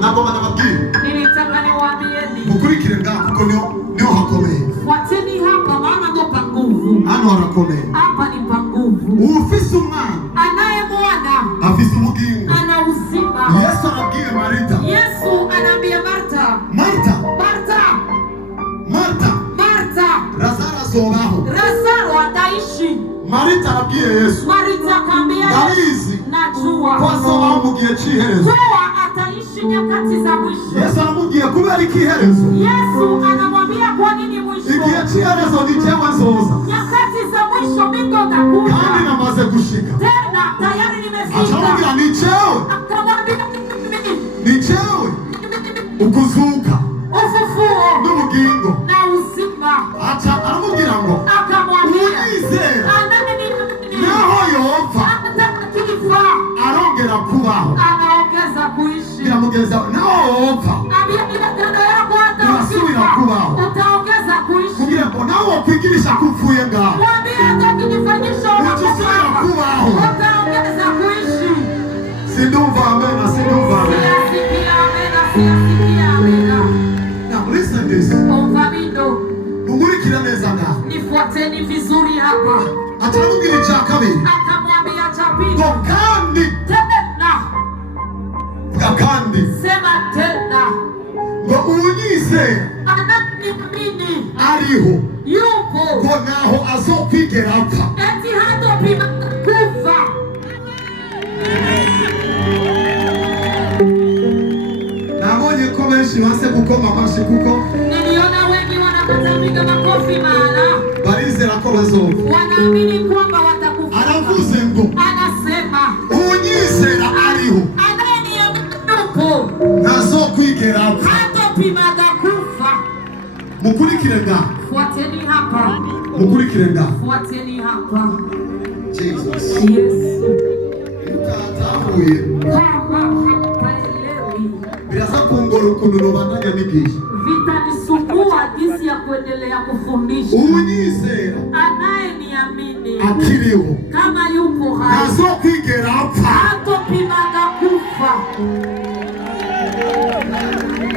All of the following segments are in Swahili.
nagoma nababwiye. Nilitaka niwaambieni. Mukurikire ngaho kuko niho hakomeye. Fuateni hapa maana ndo pa nguvu. Hano harakomeye. Hapa ni pa nguvu. Ufise umwana. Anayemwona. Afise ubugingo. Ana uzima. Yesu anabwiye Marita. Yesu anaambia Marta. Marta. Marta. Marta. Marta. Lazaro azobaho. Lazaro ataishi. Marita anabwiye Yesu. Marita akamwambia Yesu. Najua. Kwa sababu mugiye ciherezo. Kwa ataishi nyakati za mwisho. Yesu anamubwiye kubera ikiherezo. Yesu anamwambia kwa nini mwisho? Igihe ciherezo ni jewe nzoza. Nyakati za mwisho mimi ndo nitakuja. Kandi namaze gushika. Tena tayari nimefika. Atamubwira ni jewe. Akamwambia ni jewe. Ukuzuka. Ufufuo. N'ubugingo. Na uzima. Acha aramubwira ngo. Akamwambia. Unyizera. Anani naho yopfa. Atakifa. Arongera kubaho. Anaongeza kuishi. Biramugeza naho yopfa. Urasubira kubaho. Utaongeza kuishi. Kugira ngo nawe kwigirisha kupfuye ngaho. Mwambie atakijifanyisha utasubira kubaho. Utaongeza kuishi. Sindumva amena, sindumva amena. Siyasikia amena, siyasikia amena. Now listen this. Omvamindo. Mumurikira neza ngaho. Nifuateni vizuri hapa. Atamubwira icya kabiri. Akamwambia cha pili. Ngo kandi. Tena. Vuga kandi. Sema tena. Ngo unyizera. Ananiamini. Ariho. Yupo. Ngo naho azokwigera apfa. Eti hatopima kufa. Nabonye ko benshi base gukoma amashi kuko niliona wengi wanapata makofi maana barizera ko bazova. Wanaamini kwamba watakufa. Aravuze ngo anasema unyizera ariho. Ananiamini ntazokwigera apfa. hatopima kufa. Mukurikire ngaho. Fuateni hapa. Mukurikire ngaho. Fuateni hapa. Jesus. Yes. Utatahuye. Biraza kungora ukuntu nobandanya nigisha. Vitanisumbua jinsi ya kuendelea kufundisha. Unyizera anayeniamini akiriho kama yupo hai ntazokwigera apfa. hatopimaga kufa.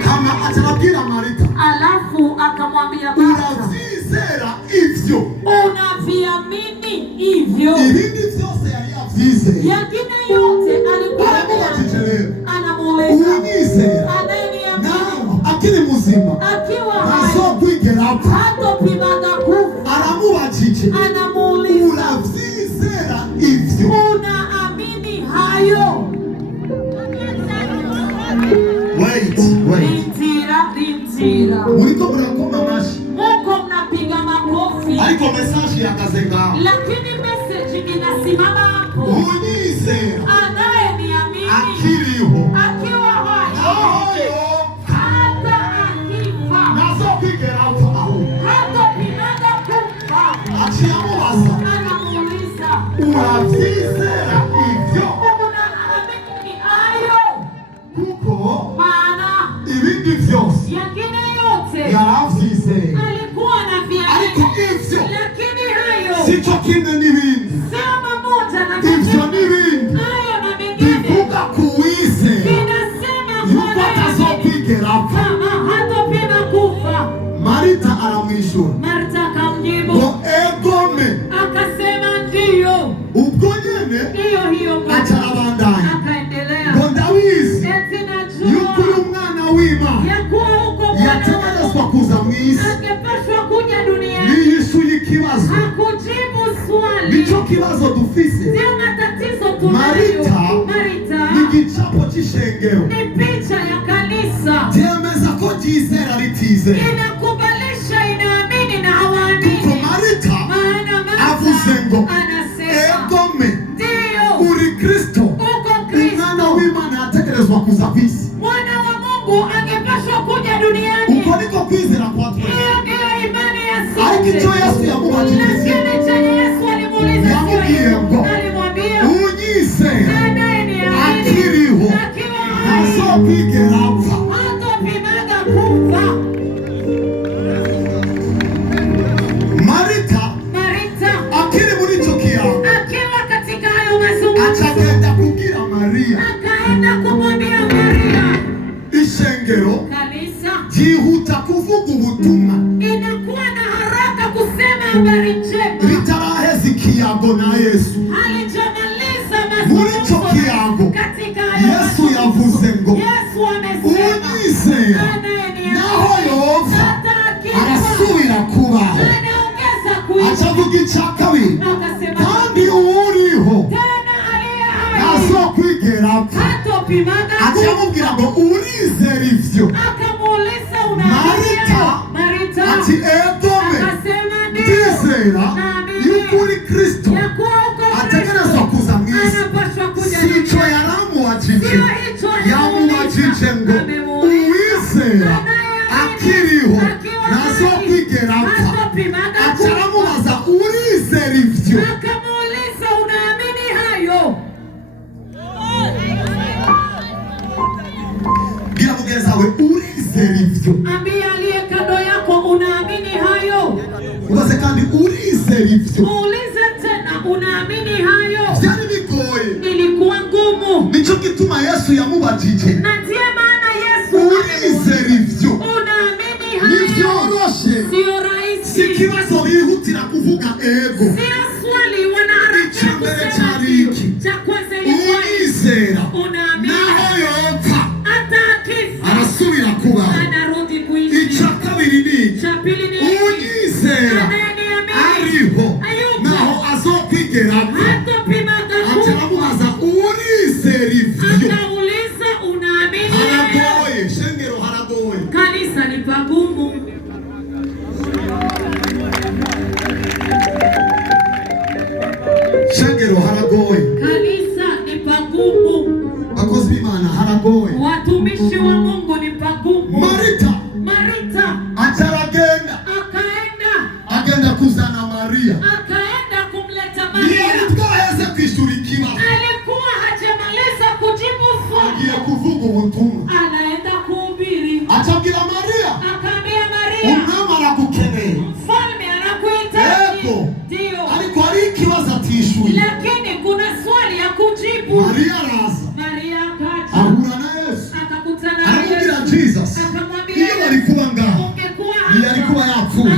Kama atarabwira Marita. Alafu akamwambia Marita. Unavyizera ivyo. Unaviamini hivyo. Ibindi vyose yari yavyizeye. Yengine yote alikuwa anamuuliza. Unyizera. Anayeniamini. Akiri muzima. Akiwa hai. Ntazokwigera apfa. Hatopimaga kufa. Aramubajije. Anamuuliza. Unavyizera ivyo. Unaamini hayo. Wait. Ntira. Muriko murakoma amashi. Muko mnapiga makofi. Ariko message yakaze ngaho. Lakini message inasimama hapo. Unyizera. Anayeniamini. Akiriho. Akiwa hai. Hata akifa. Ntazokwigera apfa aho. Hatopimaga kufa. Aciyamubaza. Anamuuliza. Unavyizera ivyo. Unaamini hayo. Kuko maana ibindi vyose yengine yote yaravyizeye. alikuwa anaviamini. Ariko ivyo lakini hayo sico kimwe n'ibindi. sio pamoja na Ivyo n'ibindi hayo na mengine bivuga kuwizera vinasema yuko atazokwigera apfa. kama hatopima kufa. Marita aramwishura. Marta akamjibu. Ngo egome. Akasema ndiyo. Ubwo nyene hiyo aca abandanya. akaendelea. Ngo ndawizi eti najua yuko uri umwana w'Imana yakuwa huko yategerezwa kuza mw'isi. angepaswa kuja duniani. Niyishuye ikibazo. Hakujibu swali. Nico kibazo dufise. Sio matatizo tunayo. Marita ni igicapo c'ishengero. ni picha ya kanisa. Vyemeza ko ryizera ritizera. Inakubalisha inaamini na hawaamini. Kuko Marita avuze ngo anasema egome ndiyo uri Kristo. uko Kristo. Umwana w'Imana yategerezwa kuza kw'isi. Mwana wa Mungu angepaswa kuja duniani. Uko niko kwizera kwa twese. Hiyo ndio imani ya sote. Ariko icyo Yesu yamubajije. Lakini chenye Yesu alimuuliza yamubwiye ngo alimwambia unyizera akiriho ntazokwigera apfa. hatopimaga kufa. Marita akiri muri ico kiyago akiwa katika hayo mazungumzo acagenda kubwira Maria. akaenda kumwambia Maria. ishengero ryihuta kuvuga ubutumwa inakuwa na haraka kusema habari njema ritaraheza ikiyago na Yesu. Halijamaliza muri ico kiyago Yesu yavuze ngo unyizera naho yopfa arasubira kubaho. Acavuga icya kabiri, kandi uriho ntazokwigera apfa. Acamubwira ngo urizera ivyo? Marita ati edome ndizera yuko uri Kristo ategerezwa kuza mw'isi. Sico yaramubajije, yamubajije ngo uwizera akiriho ntazokwigera apfa. Acaramubaza urizera ivyo? Akamuuliza unaamini hayo? Bwira mugenzi wawe urizera ivyo? Ambia aliye kando yako unaamini hayo? Ubaze kandi urizera ivyo? Muulize tena unaamini hayo? Vyari bigoye. Ilikuwa ngumu. Nico gituma Yesu yamubajije. Na ndiye maana Yesu urizera ivyo? Unaamini hayo? Nivyoroshe. Sio rahisi. Si kibazo bihutira kuvuga ego. Sio swali wanaharakisha kusema iki. Cha kwanza ilikuwa urizera unaamini naho yopfa arasubira kubaho. Anarudi kuishi. Icya kabiri ni cha pili ni unyizera ariho naho azokwigera apfa. Acaramubaza urizera ivyo? Akauliza unaamini? Haragoye, shengero haragoye. Kanisa ni pagumu. Shengero haragoye. Kanisa ni pagumu. Bakozi b'Imana haragoye. Watumishi wa Mungu ni pagumu. Marita acaragenda agenda kuzana Maria. Akaenda kumleta Maria. Ntiyaheze kwishura ikibazo. Alikuwa hajamaliza kujibu swali. Agiye kuvuga ubutumwa. Anaenda kuhubiri. Acabwira Maria. Akaambia Maria, umwami aragukeneye. Mfalme anakuhitaji. Ndio. Ariko hari ikibazo atishuye. Lakini kuna swali ya kujibu. Maria araza. Maria akaja. Ahura na Yesu. Akakutana na Yesu. Aramubwira Jesus. Akamwambia iyo alikuwa ngaho. Alikuwa yapfuye.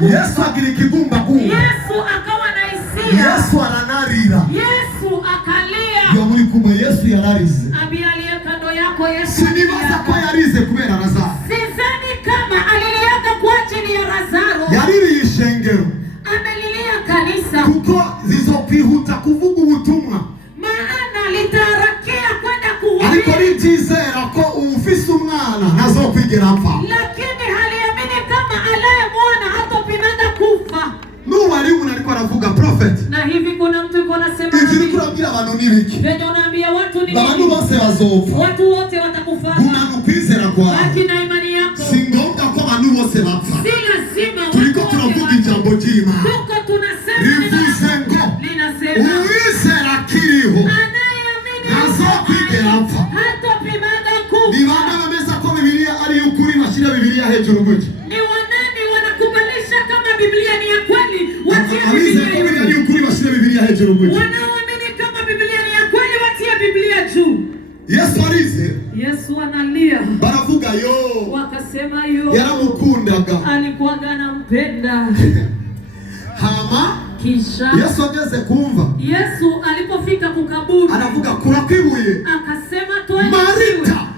Yesu agira ikigumbagumba. Yesu akawa na hisia. Yesu aranarira. Yesu akalia. Iyo muri kumwe Yesu yararize. Ambia aliye kando yako Yesu. Sinibaza ko yarize kubera Lazaro. Sidhani kama aliliaga kwa ajili ya Lazaro. Yaririye ishengero. Amelilia kanisa. Kuko zizokwihuta kuvuga ubutumwa. Maana litarakia kwenda kuhubiri. Ariko litizera ko ufise umwana ntazokwigera apfa. Lakini haliamini kama aliyemwona hatopimanga kufa. Nubu ari umuntu ariko aravuga prophet. Na hivi kuna mtu yuko anasema hivi kurabwira abantu nibiki. Ndio naambia watu ni abantu bose bazopfa. Watu wote watakufa. Kuna nukwizera kwawe. Lakini imani yako. Si ngombwa ko abantu bose bapfa. Si lazima. Turiko turavuga ijambo ry'Imana. Tuko tunasema rivuze ngo linasema uwizera kiriho anayeamini ntazokwigera apfa. Hatopimanga kufa. Ni bande bameza ko Bibiliya ari ukuri bashira Bibiliya hejuru gutya? Ni wanani wanakubalisha kama Biblia ni ya kweli? Watie Biblia ni ukuri bashira Bibiliya hejuru gutya? Wanaoamini kama Biblia ni ya kweli watie Biblia juu. Yesu arize. Yesu analia. Baravuga yo. Wakasema yo. Yaramukundaga. Alikuwa anampenda. Hama kisha Yesu ageze kumva. Yesu alipofika kukaburi. Anavuga kurakwibuye. Akasema twende.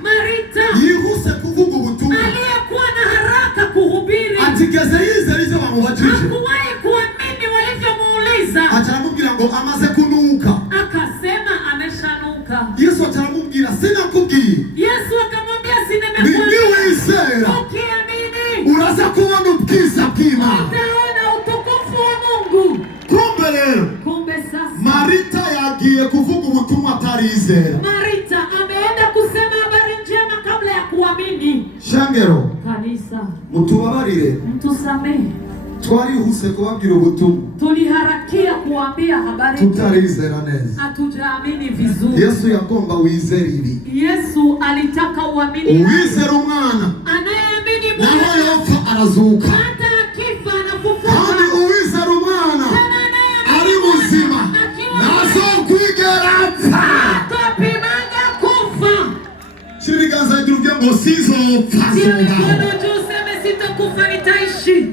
Marita yihuse kuvuga ubutumwa. Aliyekuwa na haraka kuhubiri. Atigeze yizerize bamubajije. Hakuwahi kuamini walivyomuuliza. Acaramubwira ngo amaze kunuka. Akasema ameshanuka. Yesu acaramubwira sinakubwiye. Yesu akamwambia sinimekuambia. Niwizera. Ukiamini uraza kubona ubwiza bw'Imana. utaona utukufu wa Mungu. Kumbe rero. Kumbe sasa Marita yagiye kuvuga ubutumwa atarizera. Marita ameenda kusema habari njema kabla ya kuamini. Shangero. Kanisa. Mutubabarire. Mtusamehe. Twarihuse kubabwira ubutumwa. Tuliharakia kuambia habari. Tutarizera neza. Hatujaamini vizuri. Yesu yagomba wizera ibi. Yesu alitaka uamini. Uwizera umwana. Anayeamini Mungu. Naho yopfa arazuka. Hata akifa anafufuka. Kandi uwizera umwana ari muzima nazokwigera apfa. Hatopimanga kufa. Shira ibiganza hejuru uvuge ngo ngo sizopfa zobaho.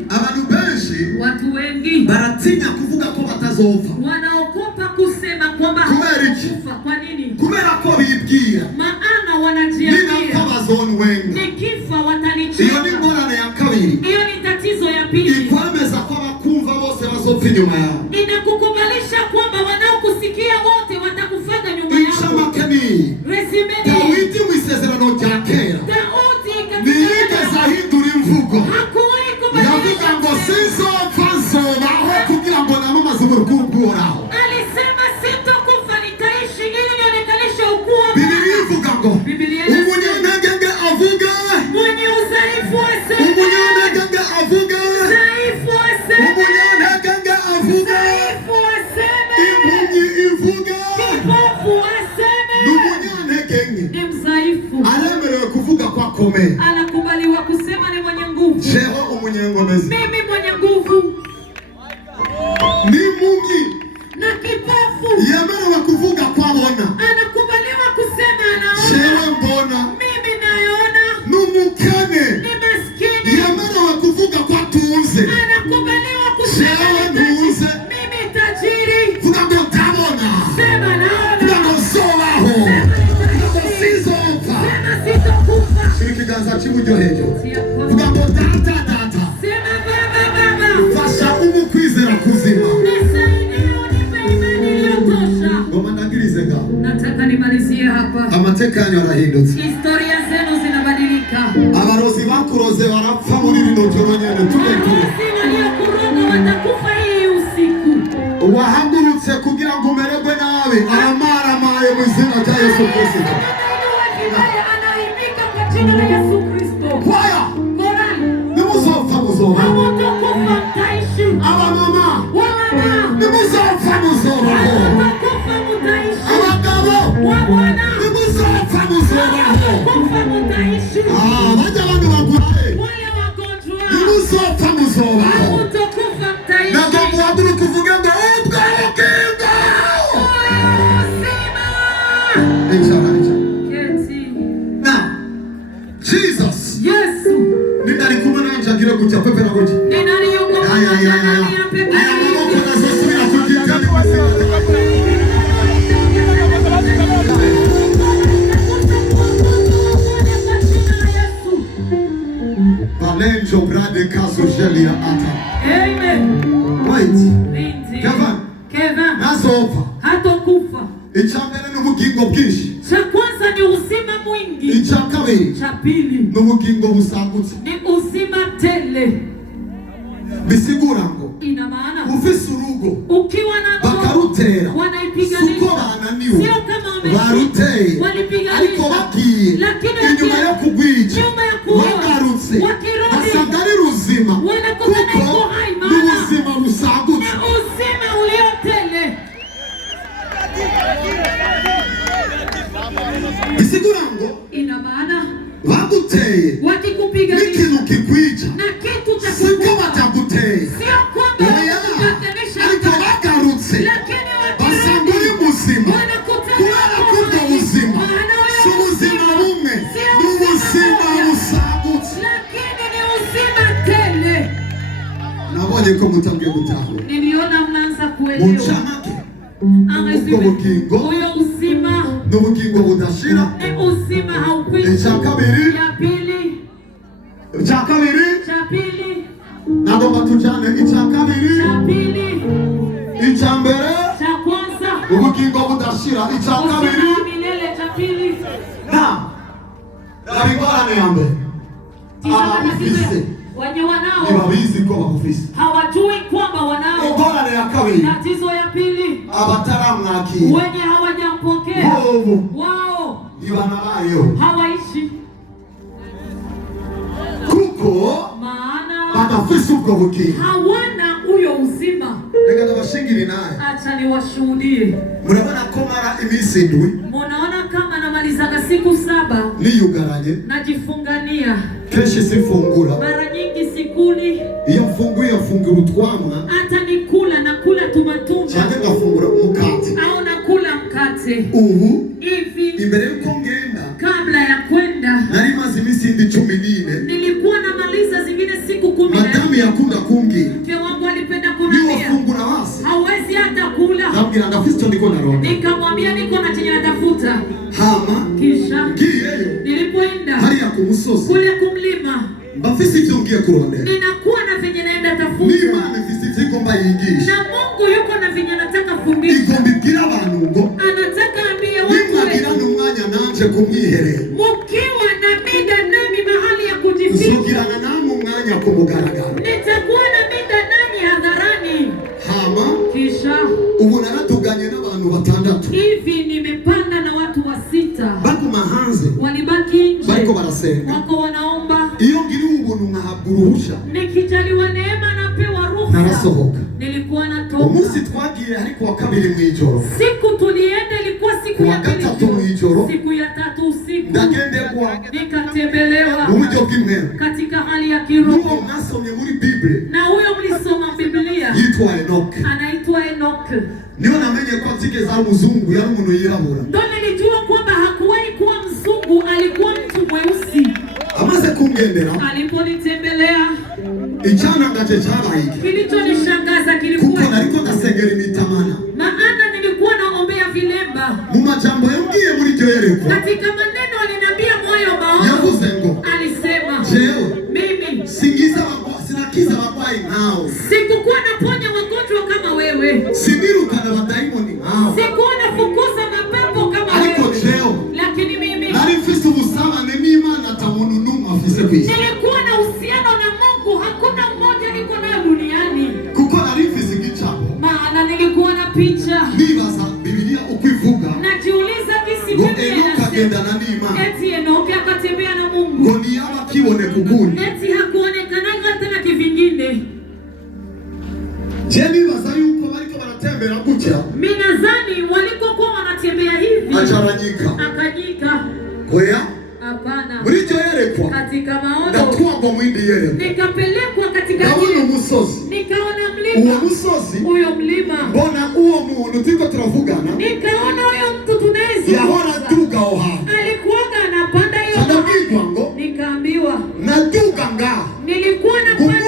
Abantu benshi watu wengi baratinya kuvuga ko batazopfa. Wanaogopa kusema kwamba hawatakufa. Kwa nini? Kubera ko bibwira. Maana wanajiambia nikifa watanicheka. Iyo ni ngorane ya kabiri. Iyo ni tatizo ya pili. Ikwemeza ko abakumva bose bazopfa inyuma yao. Inakukubalisha kwamba wanaokusikia wote watakufanya nyuma yao. Inshamakani. Dawidi mu isezerano rya kera. Niyigeze ahindura imvugo. Yavuga ngo sizopfa zobaho kugira ngo namamaze urukundo uhoraho. Alisema sitokufa nitaishi ili nionekanishe ukuu wa Biblia ivuga ngo umunyanege avuga, mwenye udhaifu aseme, umunyanege avuga, udhaifu aseme, umunyanege avuga, udhaifu aseme, impumyi ivuga, kipofu aseme, umunyanege ni mdhaifu aremerewe kuvuga kwa komeye, anakubaliwa kusema ni mwenye nguvu. Jeho umunyengomezi, mimi mwenye nguvu, ni impumyi na kipofu yemerewe kuvuga kwa bona, anakubaliwa kusema anaona. Jewe mbona mimi naona, numukene ni maskini yemerewe kuvuga kwa tuze, anakubaliwa kusema ntuze, mimi tajiri vuga ngo tabona, sema naona, vuga ngo zobaho, sizopfa, sema sitokufa, ikiganza cy'iburyo hejuru, vuga ngo data data, sema baba fasha ukwizera kuzima, nisaidie unipe imani iliyotosha. ngoma ndagirize nga Nataka nimalizie hapa. amateka yanyu arahindutse, Historia zenu zinabadilika. abarozi bakuroze barapfa muri rino joro nyene tubekure, Warozi waliokuroga watakufa hii usiku. wahagurutse kugira ngo umererwe nabi aramaramaye mu izina rya Yesu Kristo. Anaimika kwa jina la Yesu Kristo. Kwaya Korani. nimuzopfa muzobaho, Hawatakufa mtaishi. abamama Wamama. nimuzopfa muzobaho, Hawatakufa mtaishi. abagabo Wabwana. nimuzopfa muzobaho, Hawatakufa mtaishi. bajya abantu bagwaye Wale wagonjwa. nimuzopfa muzobaho, Hawatakufa mtaishi. ntabwo muhaguruka uvuge ngo ubwo bugingo. Jesus. Yesu. Nitari kumwe nanje agire gutya pepe na gutya. Ni nani yuko pamoja nami ya pepe? Amaboko nazosubira kugitani Valenjo brade kazo jeli ya ata. Amen. Wait. Kevin. Nazopa. Hatakufa. Ichambere n'ubugingo bwinshi. Cha kwanza ni uzima mwingi. Icha kabiri. Cha pili n'ubugingo busagutse. ni uzima tele. Bisigura ngo ina maana ufise urugo ukiwa na bakarutera wanaipiganisha, suko bananiwe, sio kama baruteye walipiganisha, ariko bagiye inyuma yo kugwica bagarutse basanga ari ruzima kuko n'ubuzima busagutse, uzima uliotele. bisigura ngo ina maana baguteye wakikupiganisha n'ikintu kikwica na kitu cha siko bataguteye, sio kwamba ariko bagarutse basanga uri muzima kubera ko ubwo buzima si ubuzima bumwe n'ubuzima busagutse. lakini ni uzima tele. Nabonye ko mutabwiye gutahura, niliona mnaanza kuelewa. mucamake ubwo bugingo huyo uzima n'ubugingo budashira, ni uzima haukwishi. icya kabiri nagomba tujyane icya kabiri, icya mbere ubugingo budashira, icya kabiri na ingorane ya mbere ababufise ntibabizi ko babufise, hawajui kwamba wanao. ingorane ya kabiri tatizo ya pili abataramwakira wenye hawajampokea wao ntibanabayeho hawaishi kuko maana badafise ubwo bugingo, hawana huyo uzima. reka ndabashingire naye, acha niwashuhudie. murabona ko mara iminsi indwi, munaona kama namalizaga siku 7 niyugaranye najifungania, kenshi sifungura, mara nyingi sikuli. iyo mfunguye mfungura utwamwa, hata nikula nakula tumatunda cyangwa ngafungura umukate au nakula mkate. ubu hivi imbere yuko ngenda kabla ya kwenda nari maze imisi indi 14. Nilikuwa namaliza zingine siku 10. Madami yakunda kumbwira. Mke wangu alipenda Niwo kunambia. fungura wasi. Hawezi hata kula. Nabwira ndafite ndiko naronda. Nikamwambia niko na chenye natafuta. Hama. Kisha ngiyeyo. Nilipoenda Hariya ku musozi. kule kumlima. Mbafisi ivyo ngiye kurondera. Ninakuwa na venye naenda tafuta. N'Imana ifise ivyo igomba yigisha. Na Mungu yuko na venye anataka fundisha. Igomba ibwira abantu ngo Anataka ambie watu nimwagira n'umwanya nanje kumwiherera. Mukiwa na mida nami mahali ya kujificha. Nzogirana namwe umwanya ku mugaragaro. Nitakuwa na mida nani hadharani. Hama. Kisha ubu naratuganye n'abantu 6. Hivi nimepanda na watu 6. Baguma hanze. Walibaki nje. Bariko barasenga. Wako wanaomba. Iyo ngiri ubuntu nkahabwa uruhusha. Nikijaliwa neema napewa ruhusa. Narasohoka. Nilikuwa natoka. Umunsi twagiye ariko wa 2 mw'ijoro. Siku tulienda ilikuwa siku ya 3 mw'ijoro. Siku ya 3 usiku. Ndagenderwa. Nikatembelewa. Uburyo bw'imwema. Katika hali ya kiroho. Nuwo mwasomye muri Bible. Na huyo mlisoma Biblia. Yitwa Enoch. Anaitwa Enoch. Niyo namenye ko atigeze ari umuzungu, yari umuntu yirabura. Ndio nilijua kwamba hakuwahi kuwa mzungu, alikuwa mtu mweusi. Amaze kungendera. Aliponitembelea. Icyanangaje cyabaye. Kilichonishangaza kilikuwa. Kuko nariko ndasengera imitamana. Maana nilikuwa naombea vilemba. Mu majambo yambwiye muri iryo yereko. Katika maneno aliniambia moyo maono. Yavuze ngo. Alisema. Jewe. Mimi. Sinakiza wabwayi nao. Sikukuwa naponya wagonjwa kama wewe. Sinirukana wadaimoni nao. Sikuwa nafukuza mapepo kama wewe. Ariko jewe. Lakini mimi. Nari mfise ubusabane n'Imana atamuntu numwe afise kwisi. Nilikuwa na uhusiano na Mungu, hakuna mmoja niko nayo duniani. Kuko nari mfise igicapo. Maana nilikuwa na picha. Nibaza Biblia uko ivuga. Najiuliza kisi Biblia inasema n'Imana. eti Enoch akatembea na Mungu. Ngo niyaba kibone kugundi. Eti hakuonekana tena kivingine. Je, nibaza yuko bariko baratembera gutya. Mimi nadhani walikokuwa wanatembea hivi. Acharanyika. Akanyika. Oya. Hapana. Muri iryo yerekwa. Katika maono. Ndatwagwa mwindi yerekwa. Nikapelekwa katika ndabona umusozi. Nikaona mlima. Uwo musozi. Huyo mlima. Mbona uwo muntu turiko turavugana. Nikaona huyo mtu tunaweza. Yahora duga aho hantu. Alikuwa anapanda hiyo. Ndabwirwa ngo. Nikaambiwa. Naduga ngaho. Nilikuwa napanda.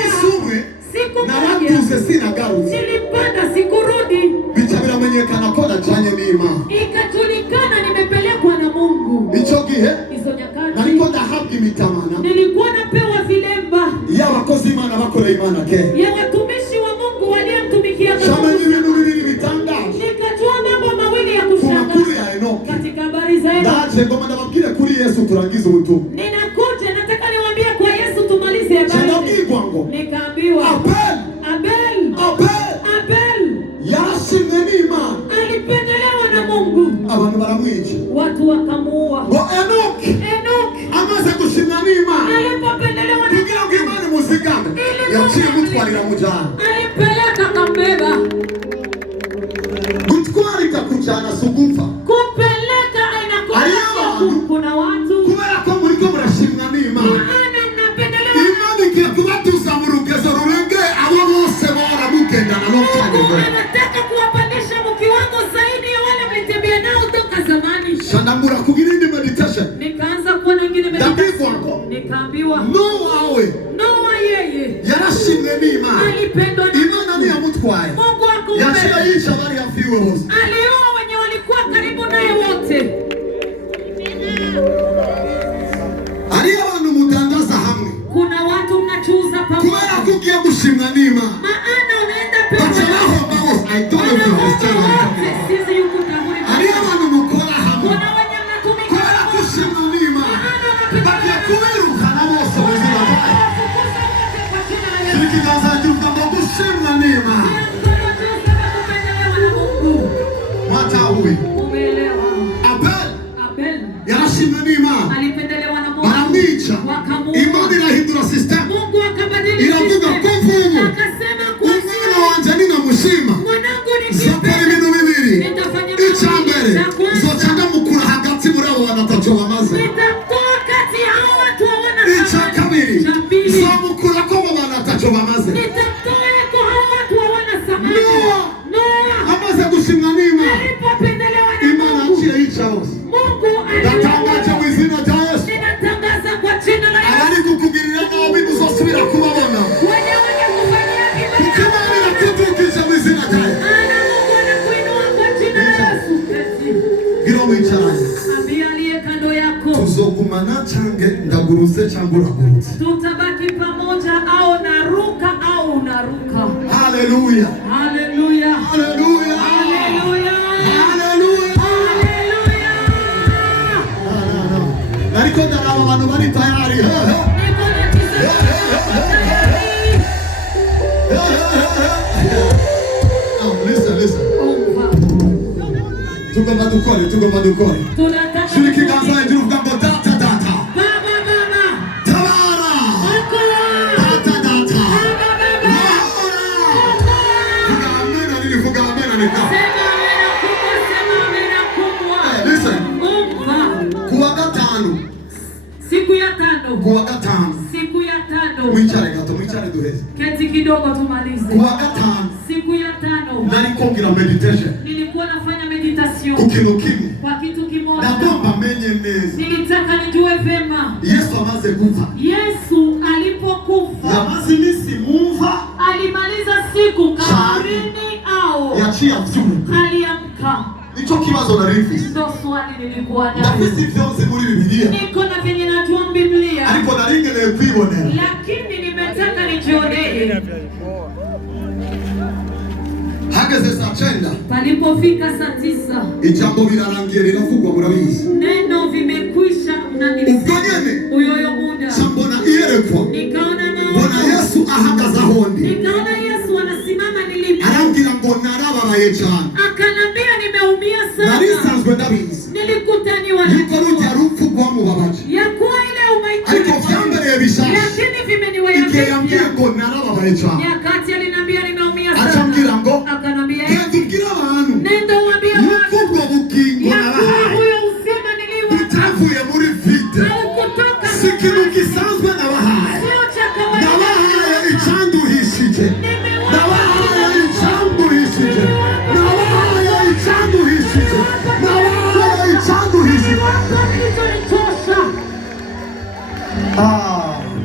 Siku moja. Naraduze sinagarutse. Nilipanda sikurudi. Bica biramenyekana ko najanye n'Imana. Ikajulikana nimepelekwa na Mungu. Ico gihe. Izo nyakati. Nariko ndahabwa imitamana. Nilikuwa napewa vilemba. Y'abakozi Imana bakorera Imana kera. Ya watumishi wa Mungu waliomtumikia Mungu. Shama n'ibintu bibiri bitangaje. Nikajua mambo mawili ya Ku kushangaza. makuru ya Enoch. Katika habari za Enoch. Ndaje ngoma ndababwire kuri Yesu turangize ubutumwa. Ninakuja nataka niwaambie kwa Yesu tumalize habari. Ndabwirwa ngo. Nikaambiwa. Abel. Yarashimwe n'Imana. Alipendelewa na Mungu. Abantu baramwica. Watu wakamuua. Ngo Enoch amaze gushimwa n'Imana. Alipopendelewa na kugira ngo Imana imuzigame. Yaciye mutwarira mujana. Alipeleka kambeba. Gutwarika kujana sugupfa. Kupeleka inakuwa. Kuna watu. Kubera ko muriko murashimwa n'Imana. Maana mnapendelewa. Imana igiye kubatuza mu rugezo rurenge abo bose bora mugendana no cyane. Anataka kuwapandisha mkiwango zaidi ya wale mlitembea nao toka zamani. Shandambura kugira indi meditation. Nikaanza kuona nyingine meditation. Nikaambiwa. Noa yeye. Yarashimwe n'Imana. Alipendwa na Imana ni yamutwaye. Mungu akumbe. Yaciye yica bari yafiwe bose. Aliua wenye walikuwa karibu naye wote. Ari abantu mudandaza hamwe. Kuna watu mnachuza pamoja. Kubera kugiye gushimwa n'Imana. Maana unaenda pesa. Sisi yuko taburi. Ari abantu mukora hamwe. Kuna wenye mnatumika. Kubera kushimwa n'Imana. Bagiye kubirukana bose buzima bwawe. Ikiganza cy'uvuga ngo gushimwa n'Imana. Matahuye. Umeelewa? Abel. Yarashimwe n'Imana. Alipendelewa na Mungu. Baramwica. Imana irahindura system. Mungu akabadilisha. Iravuga ko mvubu. Akasema kwa umwana wanje ninamushima. Mwanangu nzakora ibintu bibiri. Icyambere nzoca mukura hagati muri abo bantu atatu bamaze. Nitakuwa kati ya hao watu hawana. Icyakabiri nzamukura ko abo bantu atatu bamaze. Nitakuwa kwa hao watu hawana samani. Noa amaze gushimwa n'Imana. Alipopendelewa na Imana aciye yica bose. Mungu ndatangaje mu izina rya Yesu. ninatangaza kwa jina ndagurutse cyangwa uragurutse. Tutabaki pamoja au naruka au unaruka. Haleluya. Haleluya. Haleluya. Haleluya. Haleluya. Haleluya. Ariko ndaraba abantu bari tayari. Listen. Tugomba dukore. Shuri kiganza hejuru uvuga ngo data. Tabara. Data. Vuga amena. Listen. Kuwa gatanu. Siku ya tano. Mwicare duheze. Keti kidogo tumalize. Kuwa gatanu. Siku ya tano. Nari kongira meditation. Nilikuwa nafanya meditation. Kukimu. Kwa kitu kimoja. Nagomba menye neza. Nilitaka nijue vema. Yesu amaze kufa. Yesu alipokufa. Yamaze iminsi mumva. Alimaliza siku kaburini au. Yaciye avyuka. Aliamka. Nicho kibazo na rifisi. Ndo swali nilikuwa nayo. Ndafisi vyose muri Biblia. Niko na venye najua Biblia. Ariko naringeleye kwibonera. Lakini nimetaka nijionee. Hageze saa 9. Palipofika saa 9. Ijambo birarangiye riravugwa murabizi. Neno vimekwisha Ubwonyene. uyoyo muda. Sambona iyerekwa. Nikaona Bona Yesu ahagaze ahondi. Nikaona Yesu anasimama nilipo. Arambwira ngo narababaye cyane. Akanambia nimeumia sana. Narisanzwe ndabizi. Nilikutaniwa yuko rujya rupfu rwamubabaje. Ya kuwa ile umaiti. Ariko vyambereye bishasha. Lakini vimeniwea igihe yambwiye ngo narababaye cyane. Nyakati alinambia nimeumia sana. Acambwira ngo akanambia ngira abantu. Nenda uambie yuko ubwo bugingo narabahaye. Huyo usema niliwa. Bitavuye muri vide. Kutoka. Si ikintu gisanzwe nabahaye. Sio cha kawaida. Nabahaye icyanduhishije. Nabahaye icyanduhishije. Nabahaye icyanduhishije. Nabahaye icyanduhishije.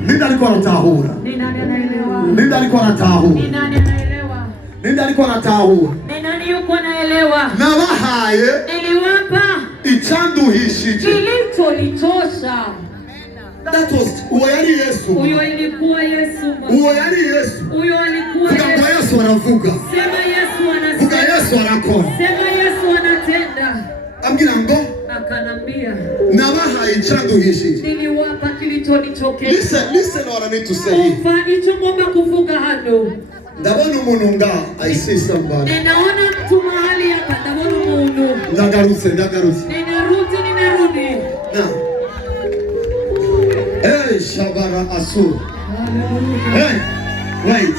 Ninde alikuwa anatahura? Ni nani anaelewa? Ninde alikuwa anatahura? Ni nani anaelewa? Ninde alikuwa anatahura? Ni nani yuko anaelewa? Nabahaye Niliwapa icyanduhishije. Kilichonitosha. That was uwo yari Yesu. Huyo ilikuwa Yesu. Uwo yari Yesu. Huyo alikuwa Yesu. Vuga Yesu anavuga. Sema Yesu anasema. Vuga Yesu anakora. Sema Yesu anatenda. Ambwira ngo akanambia nabahaye icyanduhishije. Niliwapa kilichonichokesha. Listen what I need to say. Umva icyo ngomba kuvuga hano. Ndabona umuntu nga I see somebody. Ninaona mtu mahali hapa, ndabona umuntu. Ndagarutse. Ninarudi. Na. Shabara Asur. Wait.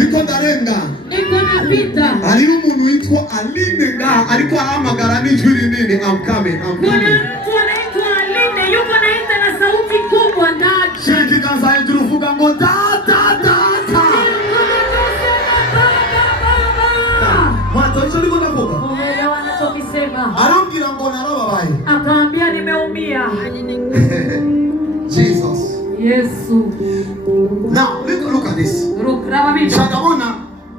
Niko ndarenga. Niko napita. Hariho umuntu witwa Aline nga ariko ahamagara n'ijwi rinini. I'm coming. Kuna mtu anaitwa Aline yuko naita na sauti kubwa ndaje. Shiki kanza hejuru uvuga ngo da. Mwanzo niko navuga. Umeelewa anachokisema? Arambwira ngo narababaye. Akaambia nimeumia. Jesus. Yesu. Now look at this.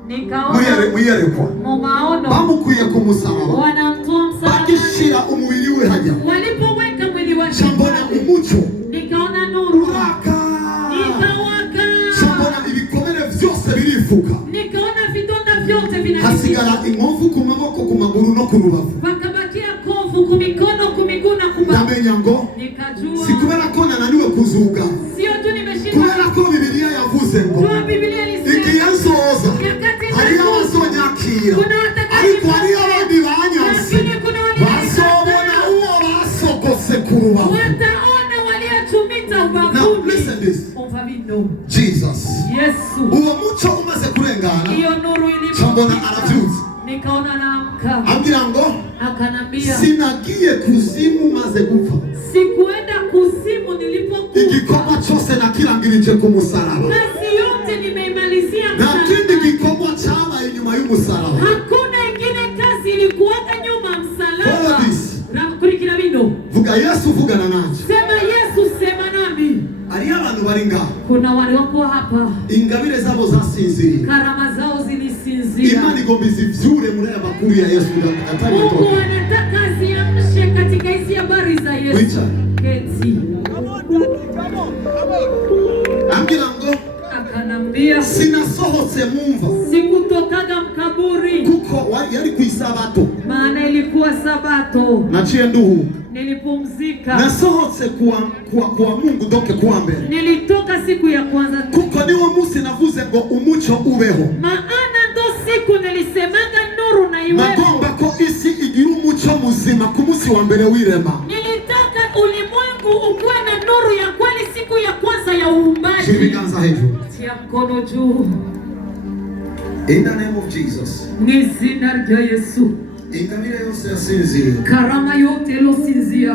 Nikaona muyerekwa mumaono bamukwiye ku musaraba wanamtoa msalaba bagishira umubiri we hajya walipoweka mwili wake shambona umucyo nikaona nuru uraka ikawaka shambona ibikomere vyose birifuka nikaona vidonda vyote vinakauka hasigara inkovu ku maboko ku maguru no ku rubavu pakabakia kovu ku mikono ku miguu na ku mbavu ndamenya ngo nikajua si kubera ko nananiwe kuzuga sio tu nimeshindwa kubera ko Biblia yavuze ngo igihe nsoza hari abazonyakira ariko hari abandi banyanse basobona uwo basogose ku rubavu wataona waliotumita ubavuni. Now listen this. Jesus. Yesu. Uwo muco umaze kurengana hiyo nuru ilipo shambona aravyuze nikaona naamka ambwira ngo akanambia sinagiye kuzimu maze gupfa sikuenda kuzimu nilipokufa igikorwa cyose nakirangirije ku musaraba kazi yote nimeimalizia na kindi gikorwa cyabaye inyuma y'umusaraba hakuna ingine kazi ilikuwa nyuma msalaba kurikira bino vuga Yesu vugana nanje sema Yesu sema nami ari abantu bari ngaho kuna wale wako hapa ingabire zabo zasinziriye karama zao zilisinzia Imani igomba izivyure muri aya makuru ya Yesu Mungu anataka ziamshe katika hizi habari za Yesu. Keti. sinasohotse mumva, sikutokaga mkaburi, kuko yari ku isabato, maana ilikuwa sabato. naciye nduhuka, nilipumzika, nasohotse kwa Mungu doke kuwa mbere, nilitoka siku ya kwanza, kuko niwo munsi navuze ngo umuco ubeho, maana ndo siku nilisemaga nuru na iwepo, nagomba ko isi igira umuco muzima ku munsi wa mbere w'irema. Nilitaka ulimwengu ukuwe na nuru ya kweli siku ya kwanza ya uumbaji. Ibiganza hejuru, tia mkono juu. In the name of Jesus. Mwizina rya Yesu. Ingabire yose yasinziriye, karama yote ilosinzia,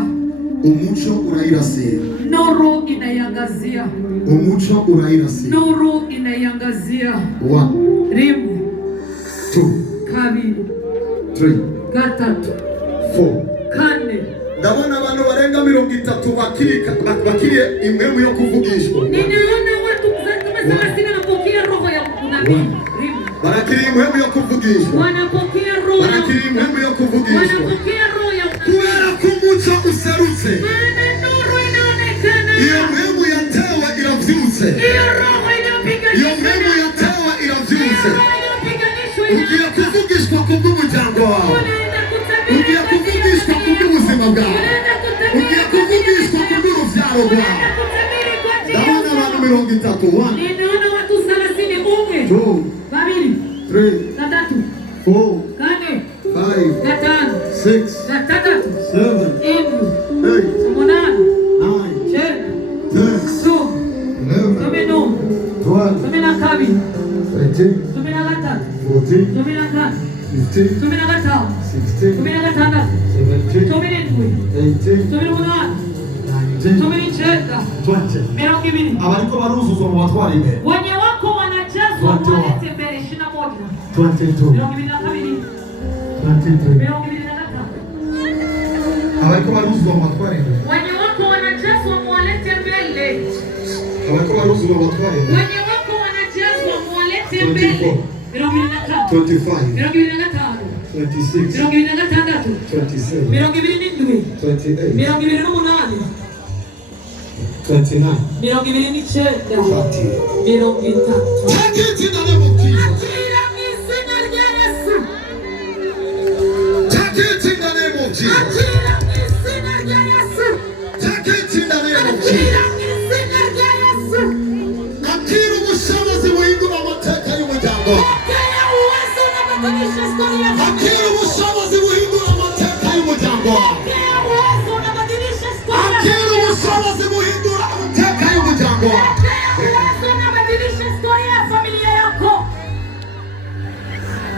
umuco urayirasira, nuru inayangazia, umuco urayirasira, nuru inayangazia. 1 rimwe 2 kabiri 3 gatatu 4 kane. Ndabona abantu barenga 30 bakiriye imwemu yo kuvugishwa. Ninaona watu tumesema napokea roho ya unabii. Barakiriye imwemu yo kuvugishwa. Wanapokea roho. Barakiriye imwemu yo kuvugishwa. Wanapokea roho ya unabii. Kubera ko umuco userutse, maana nuru inaonekana. iyo mwemu yatewe iravyutse, iyo roho inapiga, iyo mwemu yatewe iravyutse. Ugiye kuvugishwa kubw'umuryango wawe, ugiye kuvugishwa kubw'ubuzima bwawe, ugiye kuvugishwa kubw'uruvyaro rwawe. Ndabona abantu 30. 1 ninaona watu 30. 1 2 babili 3 gatatu 4 kane 5 gatano 6 gatandatu 7 8 munane 9 chenda 10 11 12 kumi na kabiri 13 kumi na gatatu 14 kumi na kane 15 kumi na gatano 16 kumi na gatandatu 17 kumi n'indwi 18 kumi n'umunani 19 kumi n'icyenda 20. mirongo ibiri. Abariko baruzuzwa mu batwara imbere, wenye wako wanajazwa walete mbele. 21 22 mirongo ibiri na kabiri 23. mirongo ibiri na gatanu. Abariko baruzuzwa mu batwara imbere, wenye wako wanajazwa walete mbele. abariko baruzuzwa mu batwara imbere, wenye wako wanajazwa walete mbele. mirongo ibiri na tatu 25 mirongo ibiri na gatanu 26 mirongo ibiri na gatandatu 27 mirongo ibiri n'indwi 28 mirongo ibiri n'umunani 29 mirongo ibiri n'icyenda 30. mirongo itatu. Take it in the name of Jesus. Akira mu izina rya Yesu. Take it in the name of Jesus. Akira mu izina rya Yesu. Take it in the name of Jesus. Akira mu izina rya Yesu. Akira ubushobozi buhindura amateka y'umuryango. Pokea uwezo unabadilisha historia. Akira ubushobozi buhindura amateka y'umuryango. Pokea uwezo unabadilisha historia. Akira ubushobozi buhindura amateka y'umuryango. Pokea uwezo unabadilisha historia ya familia yako.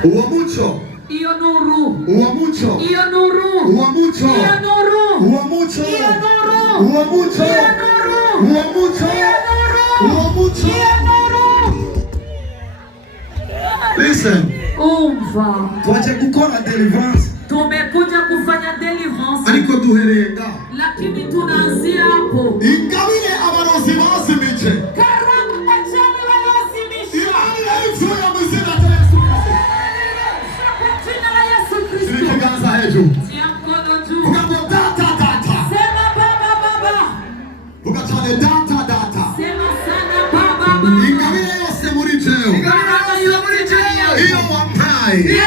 Uwo muco, Iyo nuru. uwo muco, Iyo nuru. uwo muco, Iyo nuru. uwo muco, Iyo nuru. uwo muco, Iyo nuru. uwo muco, Iyo nuru. uwo muco. Iyo nuru. Listen, Umva. twaje gukora deliverance, Tumekuja kufanya deliverance, ariko duherenga lakini tunaanzia hapo. ingabire abarozi bazimije, Karamu majani waliozimisha. imana ivuye mu izina rya Yesu Kristo. Kwa jina la Yesu Kristo. Ibiganza hejuru, Tia mkono juu. vuga ngo data data, Sema baba baba. vuga cyane data data. Sema sana baba baba. Ingabire yose muri jewe, Karama yote ndani yako. iyo wampaye Iyo